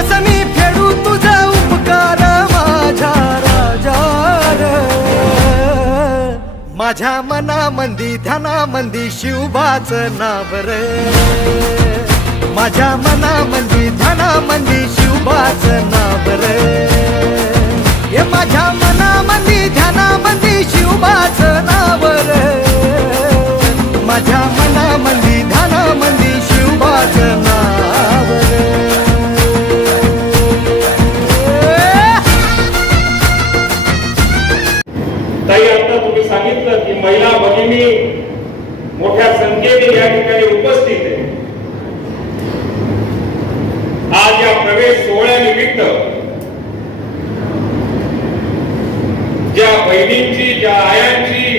कस मी फेडू तुझा उपकार माझ्या राजा माझ्या मनामंदी ध्यानामंदी शिवबाच नाव रे. माझ्या मनामंदी ध्यानामंदी शिवबाच नाव रे. हे माझ्या मनामंदी ध्यानामंदी शिवबाच नाव रे. माझ्या मनामंदी ध्यानामंदी शिवबाच नाव रे. ताई आता तुम्ही सांगितलं की महिला भगिनी मोठ्या संख्येने या ठिकाणी उपस्थित आहे. आज या प्रवेश सोहळ्यानिमित्त ज्या बहिणींची ज्या आयांची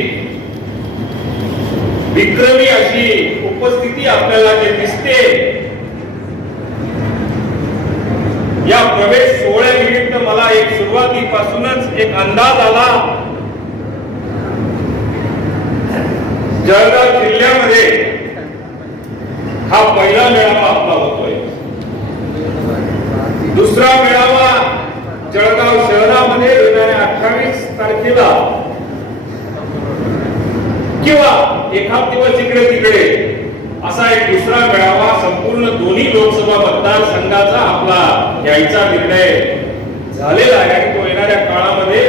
विक्रमी अशी उपस्थिती आपल्याला जे दिसते या प्रवेश सोहळ्यानिमित्त मला एक सुरुवातीपासूनच एक अंदाज आला. जळगाव जिल्ह्यामध्ये हा पहिला मेळावा आपला होतोय. दुसरा मेळावा जळगाव शहरामध्ये येणाऱ्या अठ्ठावीस तारखेला. किंवा एखाद दिवस इकडे तिकडे. असा एक दुसरा मेळावा संपूर्ण दोन्ही लोकसभा मतदारसंघाचा आपला घ्यायचा निर्णय झालेला आहे आणि तो येणाऱ्या काळामध्ये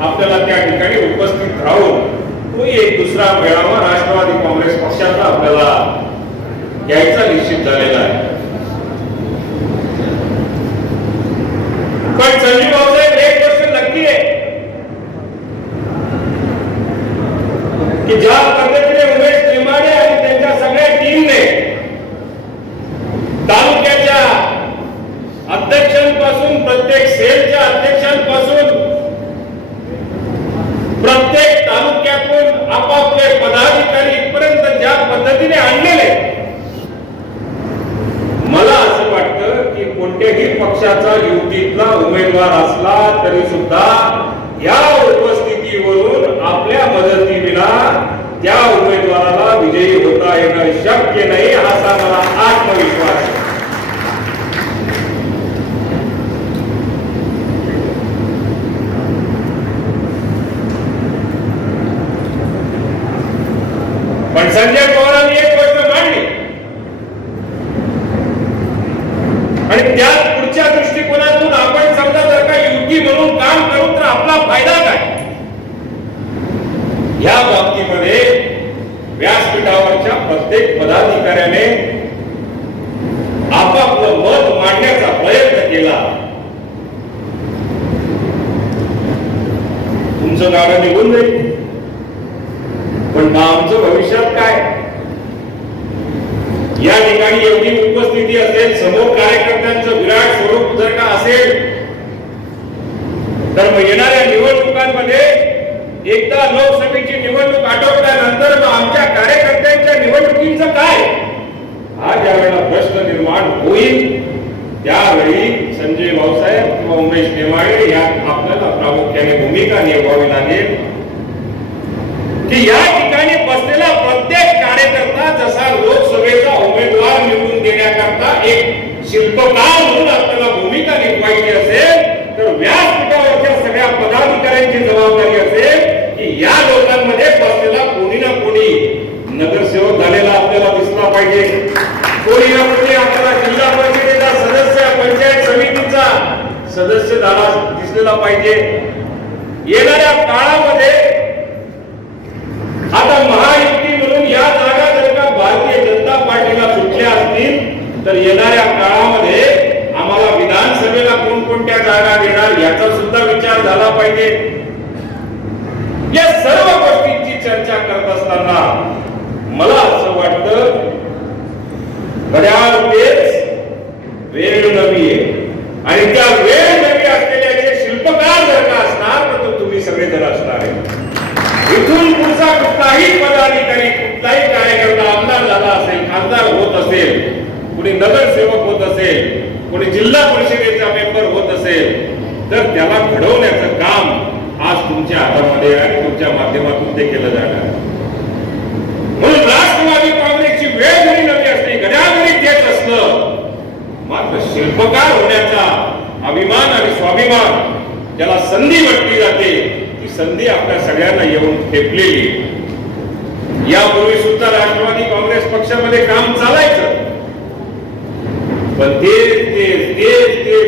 आपल्याला त्या ठिकाणी उपस्थित राहून तोही एक दुसरा मेळावा राष्ट्रवादी काँग्रेस पक्षाचा आपल्याला घ्यायचा निश्चित झालेला आहे. पण संजीव भाऊसाहेब एक गोष्ट नक्की आहे. की ज्या पद्धतीने उमेश निमाडे आणि त्यांच्या सगळ्या टीमने तालुक्याच्या अध्यक्षांपासून प्रत्येक सेलच्या अध्यक्षांपासून प्रत्येक तालुक्यातून आपापले पदाधिकारी इथपर्यंत ज्या पद्धतीने आणलेले मला असं वाटतं की कोणत्याही पक्षाचा युतीतला उमेदवार असला तरी सुद्धा या उपस्थितीवरून आपल्या मदतीविना त्या उमेदवाराला विजयी होता येणं शक्य नाही असा मला आत्मविश्वास आहे. संजय पवारांनी एक गोष्ट मांडली. आणि त्या पुढच्या दृष्टिकोनातून आपण समजा जर का युती म्हणून काम करू तर आपला फायदा काय? या बाबतीमध्ये व्यासपीठावरच्या प्रत्येक पदाधिकाऱ्याने आपापलं मत मांडण्याचा प्रयत्न केला. तुमचं गाणं निघून जाईल. पण आमचं भविष्यात काय? या ठिकाणी एवढी उपस्थिती असेल समोर कार्यकर्त्यांचं विराट स्वरूप जर का असेल तर मग येणाऱ्या निवडणुकांमध्ये एकदा लोकसभेची निवडणूक आटोपल्यानंतर मग आमच्या कार्यकर्त्यांच्या निवडणुकीचं काय? हा ज्यावेळेला प्रश्न निर्माण होईल त्यावेळी संजय भाऊसाहेब किंवा उमेश नेमाळे या आपल्याला प्रामुख्याने भूमिका निभावी लागेल. की या ठिकाणी बसलेला प्रत्येक कार्यकर्ता जसा लोकसभेचा उमेदवार निवडून देण्याकरता एक शिल्पकार म्हणून आपल्याला भूमिका निभवायची असेल तर व्यासपीठावरच्या सगळ्या पदाधिकाऱ्यांची जबाबदारी असेल की या लोकांमध्ये बसलेला कोणी ना कोणी नगरसेवक झालेला आपल्याला दिसला पाहिजे. कोणी ना कोणी आपल्याला जिल्हा परिषदेचा सदस्य पंचायत समितीचा सदस्य झाला दिसलेला पाहिजे. येणाऱ्या काळामध्ये आता महायुती म्हणून या जागा जर का भारतीय जनता पार्टीला सुटल्या असतील तर येणाऱ्या काळामध्ये आम्हाला विधानसभेला कोणकोणत्या जागा देणार याचा सुद्धा विचार झाला पाहिजे. या सर्व गोष्टींची चर्चा करत असताना मला असं वाटतं घड्याळ तेच वेळ नवी आहे आणि त्या वेळ नवी असलेल्याचे शिल्पकार जर का असणार तर तो तुम्ही सगळेजण असणार आहे इथून पुढचा कुठलाही पदाधिकारी कुठलाही कार्यकर्ता आमदार झाला असेल खासदार होत असेल कुणी नगरसेवक होत असेल कुणी जिल्हा परिषदेचा मेंबर होत असेल तर त्याला घडवण्याचं काम आज तुमच्या हातामध्ये आहे आणि तुमच्या माध्यमातून ते केलं जाणार आहे. म्हणून राष्ट्रवादी काँग्रेसची वेळ जरी नवी असली घड्याळ जरी तेच असलं मात्र शिल्पकार होण्याचा अभिमान आणि स्वाभिमान ज्याला संधी म्हटली जाते ती संधी आपल्या सगळ्यांना येऊन ठेपलेली यापूर्वी सुद्धा राष्ट्रवादी काँग्रेस पक्षामध्ये काम चालायचं. पण तेच तेच तेच ते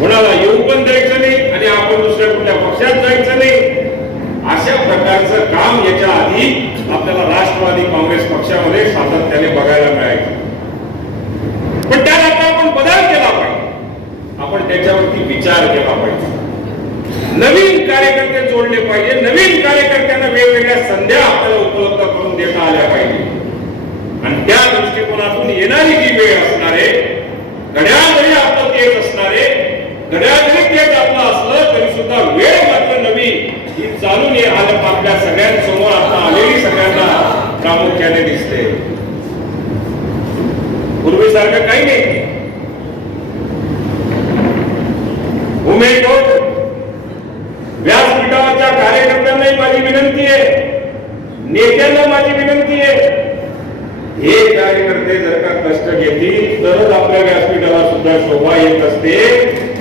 कोणाला येऊ पण द्यायचं नाही आणि आपण दुसऱ्या कुठल्या पक्षात जायचं नाही. अशा प्रकारचं काम याच्या आधी आपल्याला राष्ट्रवादी काँग्रेस पक्षामध्ये सातत्याने बघायला मिळायचं. पण त्याला आपण बदल केला पाहिजे. आपण त्याच्यावरती विचार केला पाहिजे. नवीन कार्यकर्ते जोडले पाहिजे. नवीन कार्यकर्त्यांना वेगवेगळ्या संध्या आपल्याला उपलब्ध करून देता आल्या पाहिजे. आणि त्या दृष्टिकोनातून येणारी जी वेळ असणारे घड्याळ जरी आपलं तेच असणारे घड्याळ जरी तेच आपलं असलं तरी सुद्धा वेळ मात्र नवी ही चालून ये आलं आपल्या सगळ्यांसमोर. आता आलेली सगळ्यांना प्रामुख्याने दिसते. पूर्वीसारखं काही नाही. उमेद व्यासपीठावरच्या कार्यकर्त्यांनाही माझी विनंती आहे. नेत्यांना माझी विनंती आहे. हे कार्यकर्ते जर का कष्ट घेतील तरच आपल्या व्यासपीठाला सुद्धा शोभा येत असते.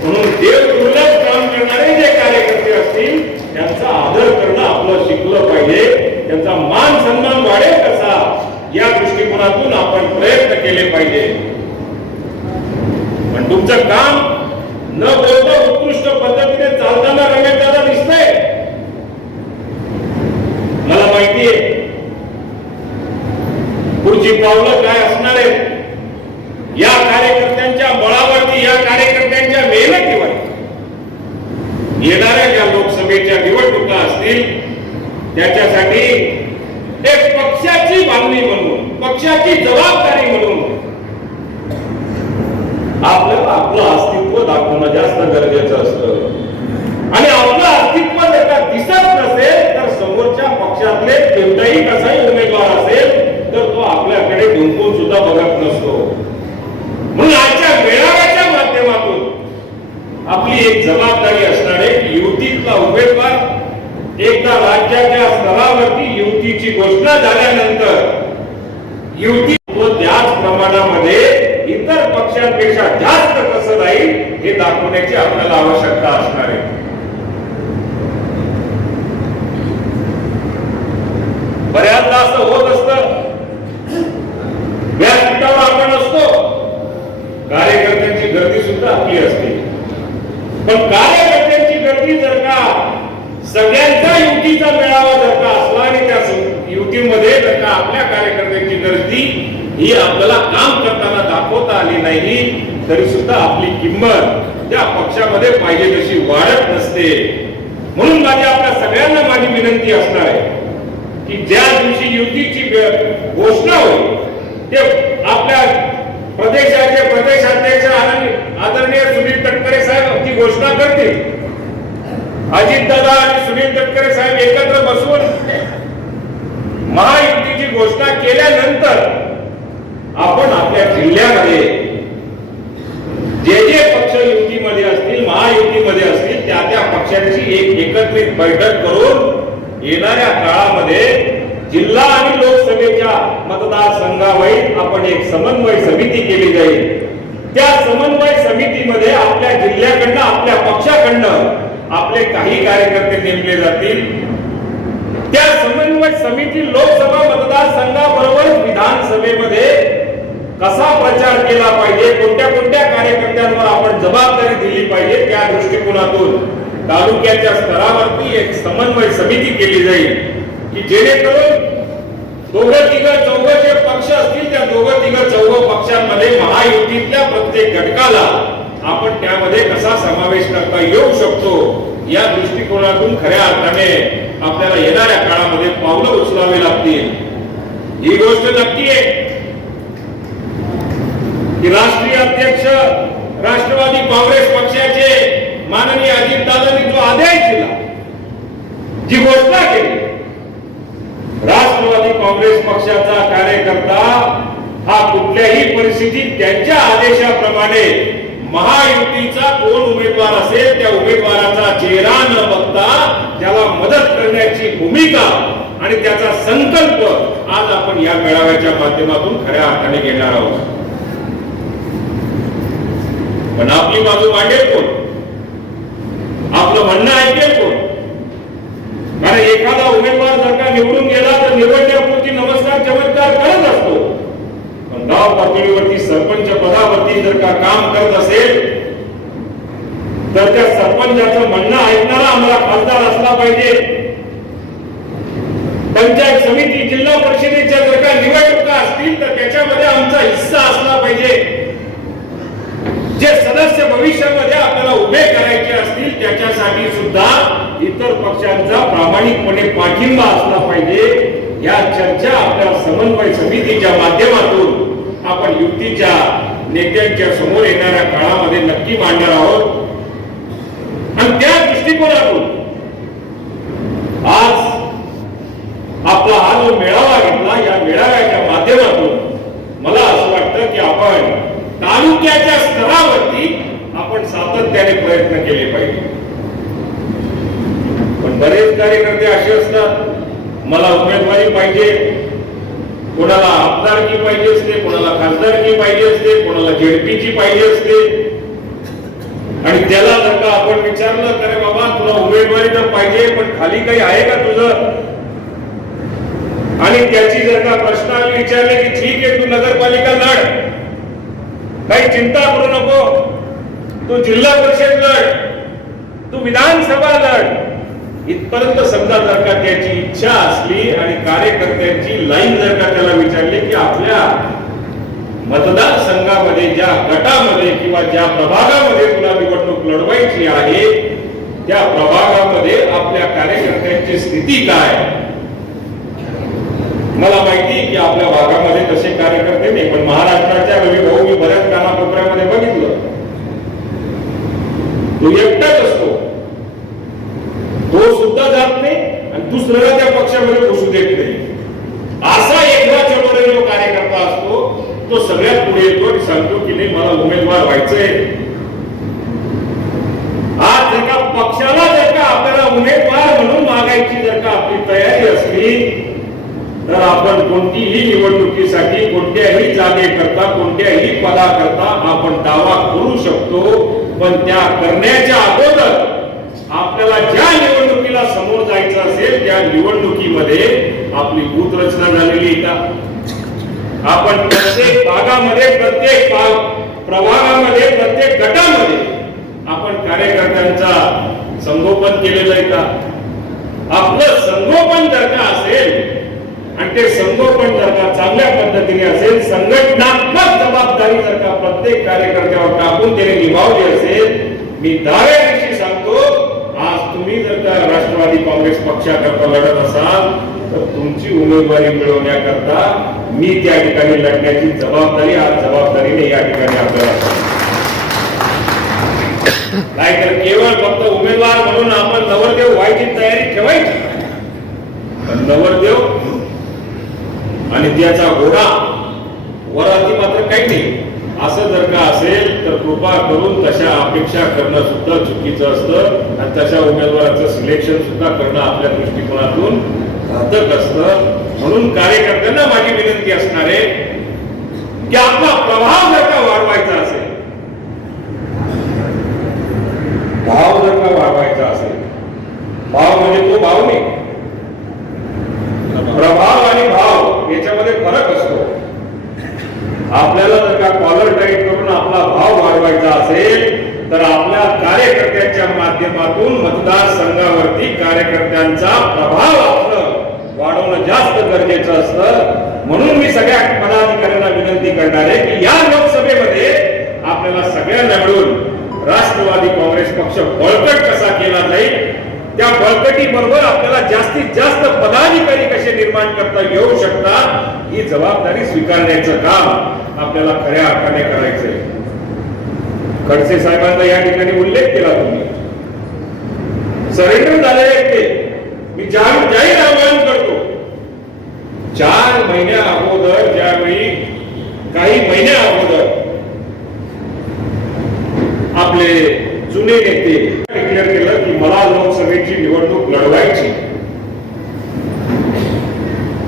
म्हणून देव दुर्लभ काम करणारे जे कार्यकर्ते असतील त्यांचा आदर करणं आपलं शिकलं पाहिजे. त्यांचा मान सन्मान वाढेल कसा या दृष्टिकोनातून आपण प्रयत्न केले पाहिजे. पण तुमचं काम न बोलता उत्कृष्ट पद्धतीने चालताना रमेश दादा दिसतंय मला माहितीये पुढची पावलं काय असणार आहेत या कार्यकर्त्यांच्या बळावरती या कार्यकर्त्यांच्या मेहनतीवर येणाऱ्या ज्या लोकसभेच्या निवडणुका असतील त्याच्यासाठी एक पक्षाची बांधणी म्हणून पक्षाची जबाबदारी म्हणून आपल्याला आपलं अस्तित्व दाखवणं जास्त गरजेचं असतं आणि आपलं अस्तित्व जर का दिसत नसेल तर समोरच्या पक्षातले कोणताही कसाही उमेदवार असेल तर तो आपल्याकडे डुंकून सुद्धा बघत नसतो म्हणून आजच्या मेळाव्याच्या माध्यमातून आपली एक जबाबदारी असणारे युतीतला उमेदवार एकदा राज्याच्या स्तरावरती युतीची घोषणा झाल्यानंतर युती व त्याच प्रमाणामध्ये इतर पक्षांपेक्षा जास्त कसं राहील हे दाखवण्याची आपल्याला आवश्यकता असणार आहे. बऱ्याचदा असं होत असत. व्यासपीठावर आपण असतो. कार्यकर्त्यांची गर्दी सुद्धा आपली असते. पण कार्यकर्त्यांची गर्दी जर का सगळ्यांचा युतीचा मेळावा जर का असला आणि त्या युतीमध्ये जर का आपल्या कार्यकर्त्यांची गर्दी ही आपल्याला काम करताना दाखवता आली नाही तरी सुद्धा आपली किंमत त्या पक्षामध्ये पाहिजे तशी वाढत नसते. म्हणून माझी आपल्या सगळ्यांना माझी विनंती असणार आहे की ज्या दिवशी युतीची घोषणा होईल ते आपल्या प्रदेशाचे प्रदेशाध्यक्ष आदरणीय आदरणीय सुनील तटकरे साहेब ती घोषणा करतील. अजितदादा आणि सुनील तटकरे साहेब एकत्र बसून महायुतीची घोषणा केल्यानंतर आपण आपल्या जिल्ह्यामध्ये जे जे पक्ष युतीमध्ये असतील महायुतीमध्ये असतील त्या त्या पक्षांची एक एकत्रित बैठक करून येणाऱ्या काळामध्ये जिल्हा आणि लोकसभेच्या मतदारसंघावरील आपण एक समन्वय समिती केली जाईल. त्या समन्वय समितीमध्ये आपल्या जिल्ह्याकडनं आपल्या पक्षाकडनं आपले काही कार्यकर्ते नेमले जातील. त्या समन्वय समिती लोकसभा मतदारसंघाबरोबर विधानसभेमध्ये कसा प्रचार केला पाहिजे कोणत्या कोणत्या कार्यकर्त्यांवर आपण जबाबदारी दिली पाहिजे त्या दृष्टिकोनातून तालुक्याच्या स्तरावरती एक समन्वय समिती केली जाईल. की जेणेकरून दोघं तिघ चौघ जे पक्ष असतील त्या दोघं तिघ चौघ पक्षांमध्ये महायुतीतल्या प्रत्येक घटकाला आपण त्यामध्ये कसा समावेश करता येऊ शकतो या दृष्टिकोनातून खऱ्या अर्थाने आपल्याला येणाऱ्या काळामध्ये पावलं उचलावी लागतील. ही गोष्ट नक्की आहे की राष्ट्रीय अध्यक्ष राष्ट्रवादी काँग्रेस पक्षाचे माननीय अजितदादांनी जो आदेश दिला जी घोषणा केली राष्ट्रवादी काँग्रेस पक्षाचा कार्यकर्ता हा कुठल्याही परिस्थितीत त्यांच्या आदेशाप्रमाणे महायुतीचा कोण उमेदवार असेल त्या उमेदवाराचा चेहरा न बघता त्याला मदत करण्याची भूमिका आणि त्याचा संकल्प आज आपण या मेळाव्याच्या माध्यमातून खऱ्या अर्थाने घेणार आहोत. पण आपली बाजू मांडेल कोण? आपलं म्हणणं ऐकेल कोण? कारण एखादा उमेदवार जर का निवडून गेला तर निवडण्यापुरती नमस्कार चमत्कार करत असतो. पण गाव पातळीवरती सरपंच पदावरती जर का काम करत असेल तर त्या सरपंचाचं म्हणणं ऐकणारा आम्हाला खासदार असला पाहिजे. पंचायत समिती जिल्हा परिषदेच्या जर का निवडणुका असतील तर त्याच्यामध्ये आमचा हिस्सा असला पाहिजे. जे सदस्य भविष्यामध्ये आपल्याला उभे करायचे असतील त्याच्यासाठी सुद्धा इतर पक्षांचा प्रामाणिकपणे पाठिंबा असला पाहिजे या चर्चा आपल्या समन्वय समितीच्या माध्यमातून आपण युक्तीच्या नेत्यांच्या समोर येणाऱ्या काळामध्ये नक्की मांडणार आहोत. आणि त्या दृष्टिकोनातून आज आपला हा जो मेळावा घेतला या मेळाव्याच्या माध्यमातून मला असं वाटतं की आपण तालुक्याच्या स्तरावरती आपण सातत्याने प्रयत्न केले पाहिजे. बरेच कार्यकर्ते असे असतात मला उमेदवारी पाहिजे कोणाला आमदारकी पाहिजे असते कोणाला खासदारकी पाहिजे असते कोणाला जेडपीची पाहिजे असते. आणि त्याला जर का आपण विचारलं तर बाबा तुला उमेदवारी तर पाहिजे पण खाली काही आहे का तुझं? आणि त्याची जर का प्रश्न आम्ही विचारले की ठीक आहे तू नगरपालिका लढ. काही चिंता करू नको. तू जिल्हा परिषद लढ. तू विधानसभा लढ. इथपर्यंत समजा जर का त्याची इच्छा असली आणि कार्यकर्त्यांची लाईन जर का त्याला विचारली की आपल्या मतदारसंघामध्ये ज्या गटामध्ये किंवा ज्या प्रभागामध्ये तुला निवडणूक लढवायची आहे त्या प्रभागामध्ये आपल्या कार्यकर्त्यांची स्थिती काय? मला माहिती की आपल्या भागामध्ये तसे कार्यकर्ते नाही पण महाराष्ट्राच्या रवी भाऊ मी बऱ्याच कानाकोपऱ्यामध्ये बघितलं. तो एकटाच असतो. तो सुद्धा जात नाही आणि दुसऱ्याला त्या पक्षामध्ये बसू देत नाही. असा एकदा चळवळी जो कार्यकर्ता असतो तो सगळ्यात पुढे येतो आणि सांगतो की नाही मला उमेदवार व्हायचंय. आज जर का पक्षाला जर का आपल्याला उमेदवार म्हणून मागायची जर का आपली तयारी असली तर आपण कोणतीही निवडणुकीसाठी कोणत्याही जागेकरता कोणत्याही पदाकरता आपण दावा करू शकतो. पण त्या करण्याच्या अगोदर आपल्याला ज्या असेल त्या निवडणुकीमध्ये आपली बूथ रचना झालेली आहे का? आपण प्रत्येक भागामध्ये प्रत्येक भाग- प्रभागामध्ये प्रत्येक गटामध्ये आपण कार्यकर्त्यांचा संगोपन केलेलं आहे का? आपलं संगोपन जर का असेल आणि ते संगोपन जर का चांगल्या पद्धतीने असेल संघटनात्मक जबाबदारी जर का प्रत्येक कार्यकर्त्यावर टाकून त्याने निभावली असेल मी दावे सांगतो आज तुम्ही जर का राष्ट्रवादी काँग्रेस पक्षाकरता लढत असाल तर तुमची उमेदवारी मिळवण्याकरता मी त्या ठिकाणी लढण्याची जबाबदारी आज जबाबदारीने या ठिकाणी आपल्याला नाहीतर केवळ फक्त उमेदवार म्हणून आपण नवरदेव व्हायची तयारी ठेवायची. पण नवरदेव आणि त्याचा घोडा वराती मात्र काही नाही. असं जर का असेल तर कृपा करून तशा अपेक्षा करणं सुद्धा चुकीचं असतं. आणि तशा उमेदवाराचं सिलेक्शन सुद्धा करणं आपल्या दृष्टिकोनातून घातक असतं. म्हणून कार्यकर्त्यांना माझी विनंती असणार आहे की आपला प्रभाव जर का वाढवायचा असेल भाव जर का वाढवायचा असेल भाव म्हणजे तो भाव नाही प्रभाव आणि भाव याच्यामध्ये फरक असतो आपल्याला जर का कॉलर टाईट करून आपला भाव वाढवायचा असेल तर आपल्या कार्यकर्त्यांच्या माध्यमातून मतदारसंघावरती कार्यकर्त्यांचा प्रभाव आपलं वाढवणं जास्त गरजेचं असतं म्हणून मी सगळ्या पदाधिकाऱ्यांना विनंती करणार आहे की या लोकसभेमध्ये आपल्याला सगळ्यांना मिळून राष्ट्रवादी काँग्रेस पक्ष बळकट कसा केला जाईल त्या बळकटी बरोबर आपल्याला जास्तीत जास्त पदाधिकारी कसे निर्माण करता येऊ शकतात ही जबाबदारी स्वीकारण्याचं काम आपल्याला खऱ्या अर्थाने करायचंय खडसे साहेबांचा या ठिकाणी उल्लेख केला तुम्ही सरेंडर झालेले आहेत ते. मी जाहीर जाहीर आवाहन करतो. चार महिन्या अगोदर ज्यावेळी काही महिन्या अगोदर आपले जुने नेते डिक्लेअर केलं की मला लोकसभेची निवडणूक लढवायची.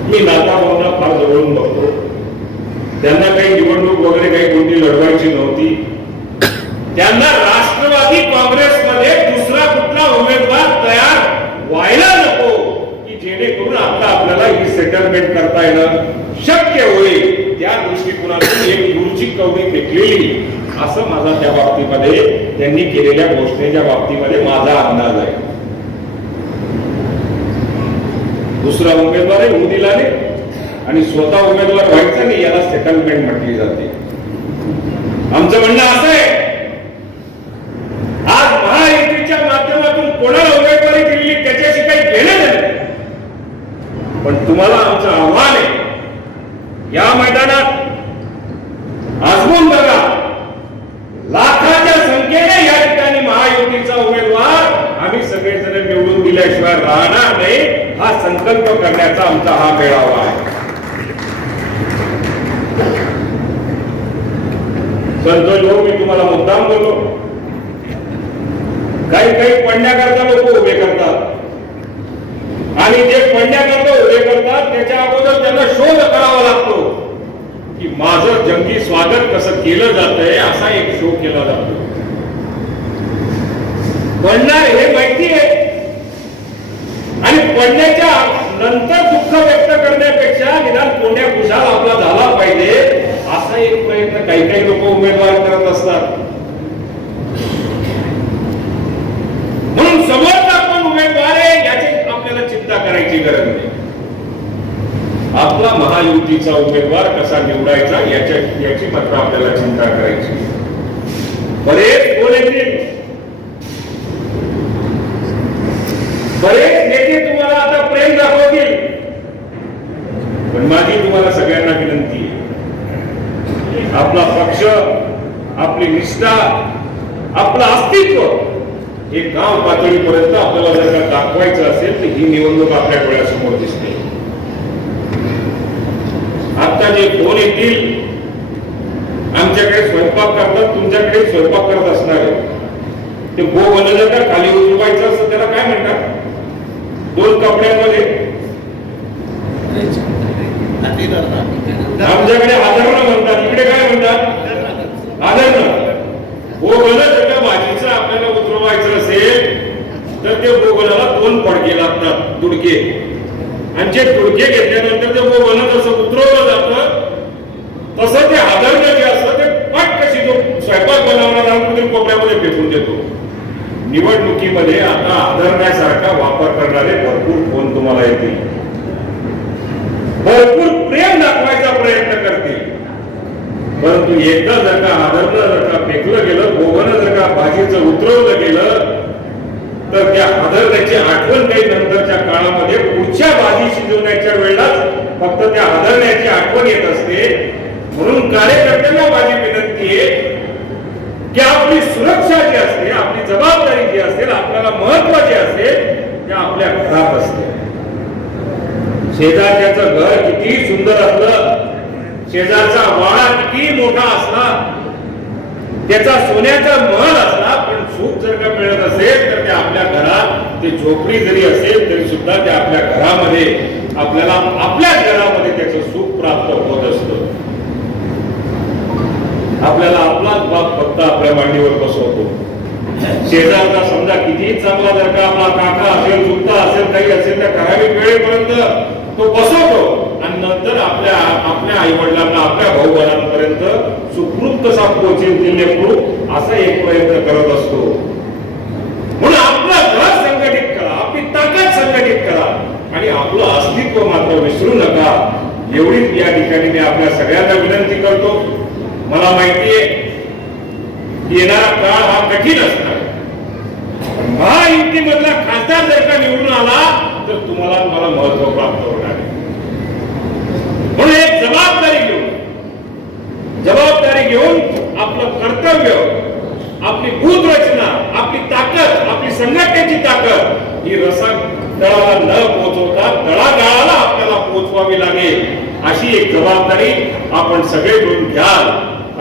मी नाता भावना फार जवळून बघतो. त्यांना काही निवडणूक वगैरे काही कोणती लढवायची नव्हती. त्यांना राष्ट्रवादी काँग्रेसमध्ये दुसरा कुठला उमेदवार तयार व्हायला नको की जेणेकरून आता आपल्याला ही सेटलमेंट करता येणं शक्य होईल. त्या दृष्टिकोनातून एक दूरची कवडी फेकलेली असं माझा त्या बाबतीमध्ये त्यांनी केलेल्या घोषणेच्या बाबतीमध्ये माझा अंदाज आहे. दुसरा उमेदवार आहे होऊ दिला नाही आणि स्वतः उमेदवार व्हायचं नाही याला सेटलमेंट म्हटली जाते. आमचं म्हणणं असं आहे. आज महायुतीच्या माध्यमातून कोणाला उमेदवारी दिली त्याच्याशी काही घेणं देणं नाही. पण तुम्हाला आमचं आव्हान आहे या मैदानात आजमून बघा. लाखाच्या संख्येने या ठिकाणी महायुतीचा उमेदवार आम्ही सगळेजण निवडून दिल्याशिवाय राहणार नाही हा संकल्प करण्याचा आमचा हा मेळावा आहे. संतोष भाऊ मी तुम्हाला मुद्दाम बोलतो काही काही पडण्याकरता लोक उभे करतात. आणि जे पडण्याकरता उभे करतात त्याच्या अगोदर त्यांना शोध करावा लागतो. की माझं जंगी स्वागत कसं केलं जातंय असा एक शो केला जातो. पडणार हे माहिती आहे. आणि पडण्याच्या नंतर दुःख व्यक्त करण्यापेक्षा निदान कोण्या कुशाल आपला झाला पाहिजे असा एक प्रयत्न काही काही लोक उमेदवार करत असतात. म्हणून समोरचा आपण उमेदवार आहे याची आपल्याला चिंता करायची गरज नाही. आपला महायुतीचा उमेदवार कसा निवडायचा याच्या याची मात्र आपल्याला चिंता करायची. बरेच कोण येतील बरेच नेते तुम्हाला आता प्रेम दाखवतील पण माझी तुम्हाला सगळ्यांना विनंती आहे आपला पक्ष आपली निष्ठा आपलं अस्तित्व हे गाव पातळीपर्यंत आपल्याला जर का दाखवायचं असेल तर ही निवडणूक आपल्या डोळ्यासमोर दिसते आता जे फोन येतील आमच्याकडे स्वयंपाक करतात तुमच्याकडे स्वयंपाक करत असणार आहे ते गो बनवलं तर खाली उजवायचं असतं त्याला काय म्हणतात दोन कपड्यांमध्ये आमच्याकडे आदरणं म्हणतात इकडे काय म्हणतात आदरणं गोगल जर का भाजीचं आपल्याला उतरवायचं असेल तर ते गोगलाला दोन फडके लागतात तुडके आणि जे तुडके घेतल्यानंतर ते गोगल जसं उतरवलं जातं तसं ते आदरणं जे असतं ते पट कशी तो स्वयंपाक बनवणारा कुठे कोपऱ्यामध्ये फेकून देतो निवडणुकीमध्ये आता आदरण्यासारखा वापर करणारे भरपूर फोन तुम्हाला येतील भरपूर प्रेम दाखवायचा प्रयत्न करतील परंतु एकदा जर का आदरलं जर का फेकलं गेलं गोवनं जर का भाजीचं उतरवलं गेलं तर त्या आदरण्याची आठवण काही नंतरच्या काळामध्ये पुढच्या भाजी शिजवण्याच्या वेळेलाच फक्त त्या आदरण्याची आठवण येत असते. म्हणून कार्यकर्त्यांना माझी विनंती आहे की आपली सुरक्षा जी असते आपली जबाबदारी जी असेल आपल्याला महत्त्व असेल ते आपल्या घरात असते. शेजारच्याचं घर किती सुंदर असलं शेजारचा वाडा किती मोठा असला त्याचा सोन्याचा महल असला पण सुख जर का मिळत असेल तर ते आपल्या घरात ते झोपडी जरी असेल तरी सुद्धा ते आपल्या घरामध्ये आपल्याला आपल्याच घरामध्ये त्याचं सुख प्राप्त होत असत. आपल्याला आपलाच बाप फक्त आपल्या मांडीवर बसवतो. शेजारचा समजा कितीही चांगला जर का आपला काका असेल चुकता असेल काही असेल त्या ठराविक वेळेपर्यंत तो बसवतो. आणि नंतर आपल्या आपल्या आई वडिलांना आपल्या भाऊ बहिणांपर्यंत सुखरूप कसा पोहोचेल दिल्लीकृत असा एक प्रयत्न करत असतो म्हणून आपलं घर संघटित करा आपली ताकद संघटित करा आणि आपलं अस्तित्व मात्र विसरू नका एवढीच या ठिकाणी मी आपल्या सगळ्यांना विनंती करतो. मला माहिती आहे येणारा काळ हा कठीण असणार. महायुतीमधला खासदार जर का निवडून आला तर तुम्हाला मला महत्त्व प्राप्त होणार आहे. म्हणून एक जबाबदारी घेऊन जबाबदारी घेऊन आपलं कर्तव्य आपली भूत रचना आपली ताकद आपली संघटनेची ताकद ही रसा तळाला न पोहोचवता तळागाळाला आपल्याला पोहोचवावी लागेल. अशी एक जबाबदारी आपण सगळे मिळून घ्याल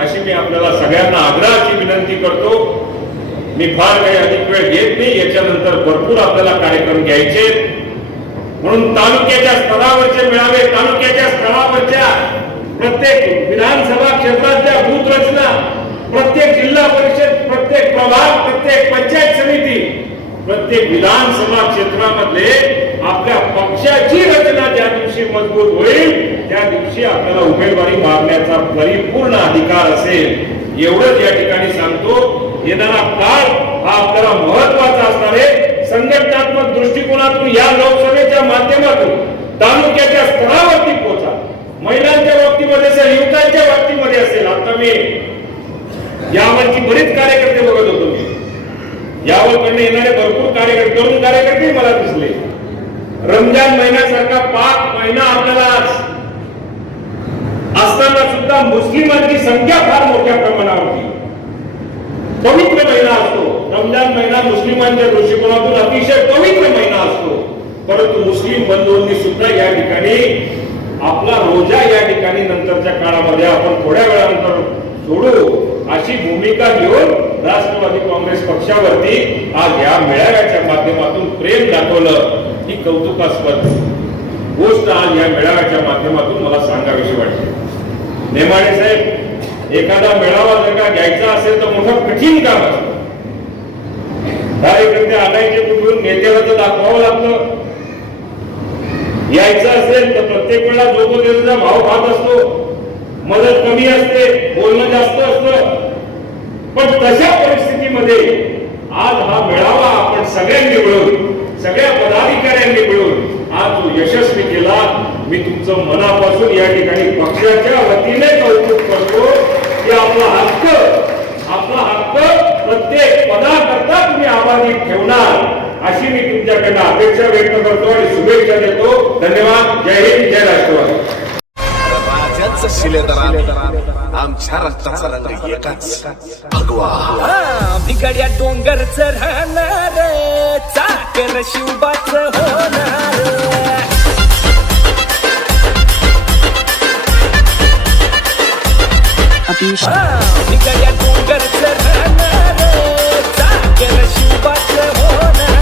अशी मी आपल्याला सगळ्यांना आग्रहाची विनंती करतो. मी फार काही अधिक वेळ घेत नाही याच्यानंतर भरपूर आपल्याला कार्यक्रम घ्यायचे म्हणून तालुक्याच्या स्तरावरचे मेळावे तालुक्याच्या स्तरावरच्या प्रत्येक विधानसभा क्षेत्रातल्या बूथ रचना प्रत्येक जिल्हा परिषद प्रत्येक प्रभाग प्रत्येक पंचायत समिती प्रत्येक विधानसभा क्षेत्रामध्ये आपल्या पक्षाची रचना ज्या दिवशी मजबूत होईल त्या दिवशी आपल्याला उमेदवारी मागण्याचा परिपूर्ण अधिकार असेल. एवढंच या ठिकाणी सांगतो येणारा काळ हा आपल्याला महत्त्वाचा असणार आहे. संघटनात्मक दृष्टिकोनातून या लोकसभेच्या माध्यमातून तालुक्याच्या स्तरावरती पोहोचा महिलांच्या बाबतीमध्ये असेल युवकांच्या बाबतीमध्ये असेल आता मी यावरची बरीच कार्यकर्ते बघत होतो. मी यावरकडे येणारे भरपूर कार्यकर्ते तरुण कार्यकर्ते मला दिसले. रमजान महिन्यासारखा पाच महिना आपल्याला असताना सुद्धा मुस्लिमांची संख्या फार मोठ्या प्रमाणावरती. पवित्र महिना असतो. रमजान महिना मुस्लिमांच्या दृष्टिकोनातून अतिशय पवित्र महिना असतो. परंतु मुस्लिम बंधूंनी सुद्धा या ठिकाणी आपला रोजा या ठिकाणी नंतरच्या काळामध्ये आपण थोड्या वेळानंतर सोडू. अशी भूमिका घेऊन राष्ट्रवादी काँग्रेस पक्षावरती आज या मेळाव्याच्या माध्यमातून प्रेम दाखवलं. कौतुकास्पद गोष्ट आज या मेळाव्याच्या माध्यमातून मला सांगावीशी वाटते. नेमाडे साहेब एखादा मेळावा जर का घ्यायचा असेल तर मोठं कठीण काम असतं. कार्यकर्ते आणायचे कुठून नेत्याला तर दाखवावं लागतं. यायचं असेल तर प्रत्येक वेळा जो तो त्याचा भाव भात असतो. मदत कमी असते बोलणं जास्त असतं. पण तशा परिस्थितीमध्ये आज हा मेळावा आपण सगळ्यांनी मिळवून सगळ्या पदाधिकाऱ्यांनी मिळून आज जो यशस्वी केला मी तुमचं मनापासून या ठिकाणी पक्षाच्या वतीने कौतुक करतो की आपला हक्क आपला हक्क प्रत्येक पदाकरता तुम्ही आबाधित ठेवणार अशी मी तुमच्याकडनं अपेक्षा व्यक्त करतो आणि शुभेच्छा देतो. धन्यवाद. जय हिंद जय राष्ट्रवादी. आमच्या रक्ताचा रंग एकाच. भगवा. बिगड्या डोंगरच राहणार चाकर शिवबाच होणार बिगड्या डोंगरच राहणार चाकर शिवबाच होणार.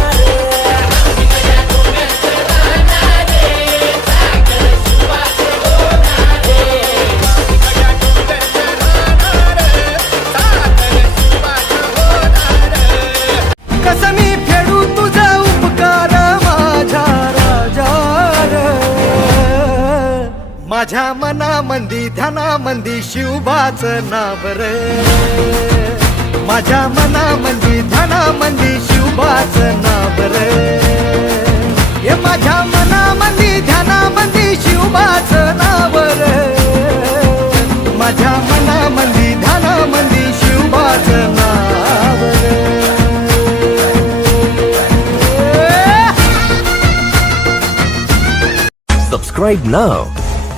माझ्या मनामंदी ध्यानामंदी शिवबाच नावर माझ्या मनामंदी ध्यानामंदी शिवबाच नावर हे माझ्या मनामंदी ध्यानामंदी शिवबाच नावर माझ्या मनामंदी ध्यानामंदी शिवबाच नावर रे. Subscribe now.